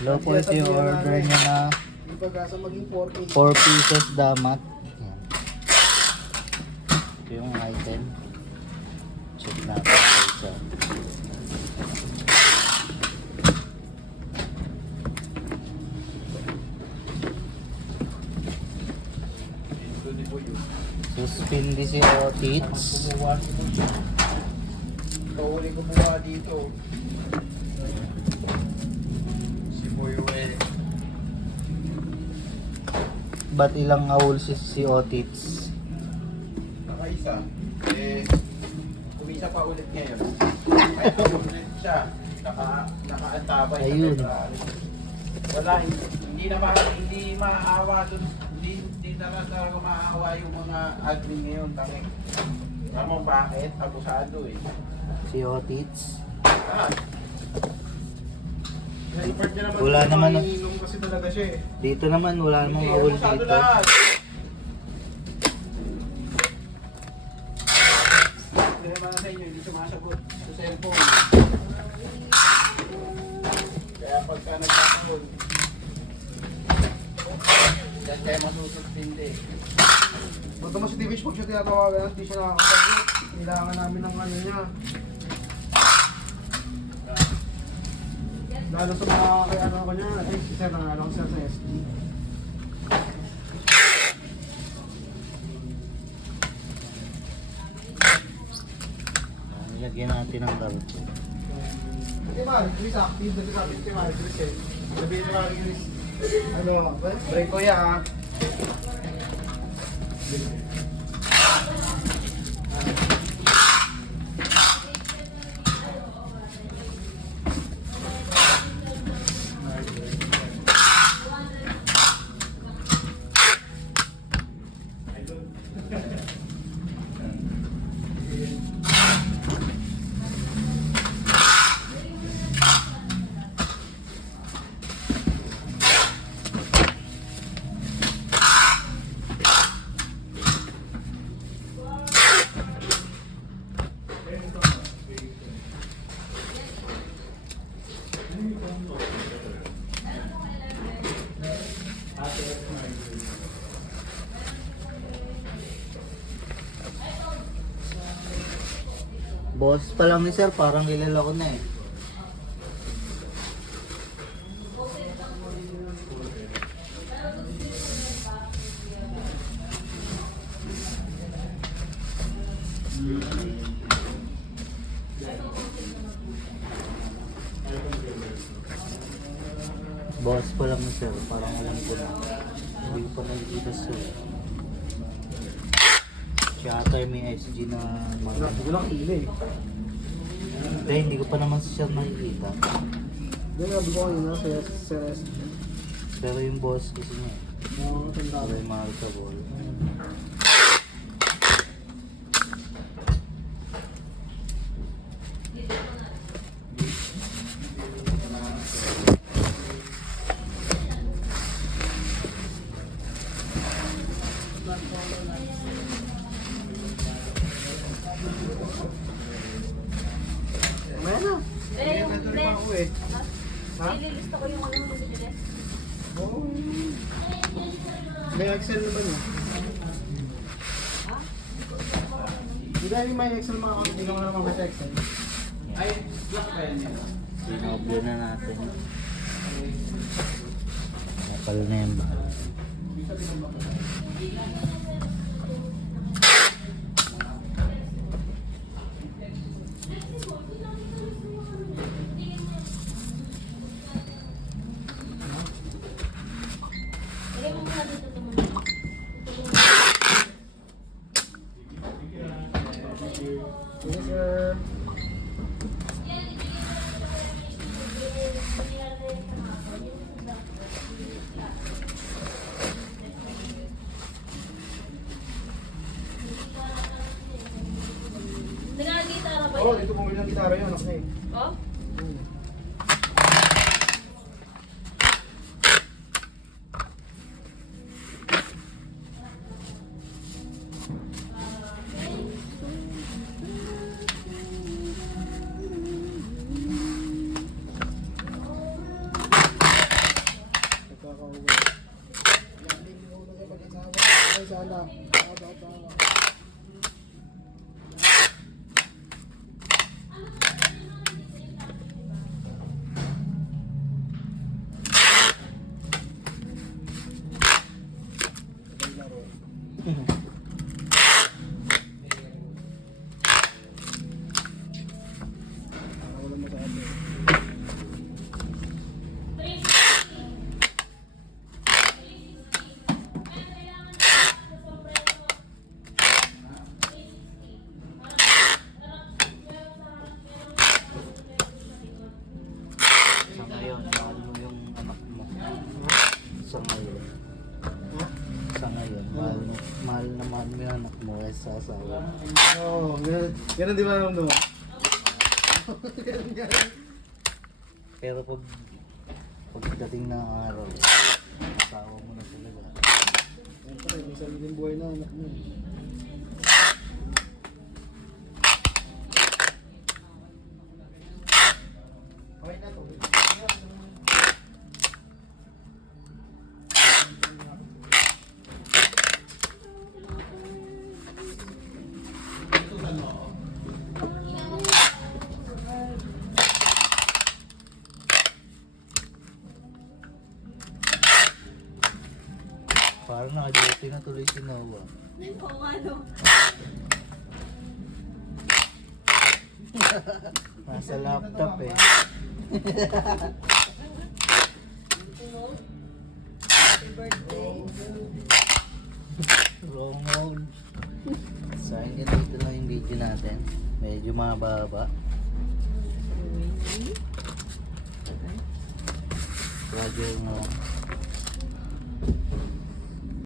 Hello po, ito yung order niya na 4 pieces damat. Yan. Ito yung item. Check natin sa isa. Suspindi si Otits. Pahuli ko buha dito. Si Boy Well. Ba't ilang ahol si Otits? Nakaisa. Kumisa pa ulit ngayon. Ay, ulit siya. Nakaantabay. Ayun. Wala, hindi maawa dun. Hindi talaga maawa yung mga admin ngayon. Alam mo bakit? Abusado eh. Si Otits. Wala naman. Kasi talaga siya eh. Dito naman, wala namang ahol Abusado dito. lahat. Dahil mga sa inyo, hindi sumasagot sa cellphone. Kaya pagka nagkakaroon, dahil tayo masususpindi. Ba't naman si TVH pag siya tinatawagan, hindi siya nakakasagot. Kailangan namin ng ano niya. Lalo sa mga kay ano ko niya, ay si Sir, nanalo ko Sir sa SD. Ilagyan natin ng karto. Hindi ba, Chris active, dati sabi ni Timari, Chris eh. Sabihin ni Timari, Chris, ano, break ko ya. Boss pa lang ni Sir, parang kilala ko na eh. Boss pa lang ni Sir, parang alam ko na. Hindi ko pa nakikita Sir. Siya ata yung may SG na mga... Hindi ko lang pili eh. Hindi ko pa naman siya nakikita. Hindi, nabi ko kanina sa Sir SD. Pero yung boss kasi niya, Mga matanda. may markable. Mamaya na. Hindi, natuloy pa ako eh. Ha? Nililista ko yung ano mo binili. Oo. May Excel naman eh. Hindi dahil may Excel mga ako, hindi ka nga naman sa Excel. Ay, black pa yan yun. Sinoble na natin. Kapal na yung bahal. Lagay mo muna dito ito muna. Yes, sir. Nagagitara ba Oo, yun? dito bumili ng gitara yun. Ako na eh. Oh? tayo sana. Tama. Wala masyado. Sa ngayon, mahal mo yung anak mo. Sa ngayon. Sa ngayon, mahal na mahal mo yung anak mo kaysa sa asawa. Oo, ganun di ba naman mo? Ganun. Pero pagdating ng araw, asawa mo na talaga. Siyempre, may sariling buhay na anak mo. Okay na to. Parang naka-duty na tuloy si Noah. Oo nga no. Nasa laptop eh. Happy birthday. Wrong mode. So hanggang dito lang yung video natin. Medyo mababa. Roger no.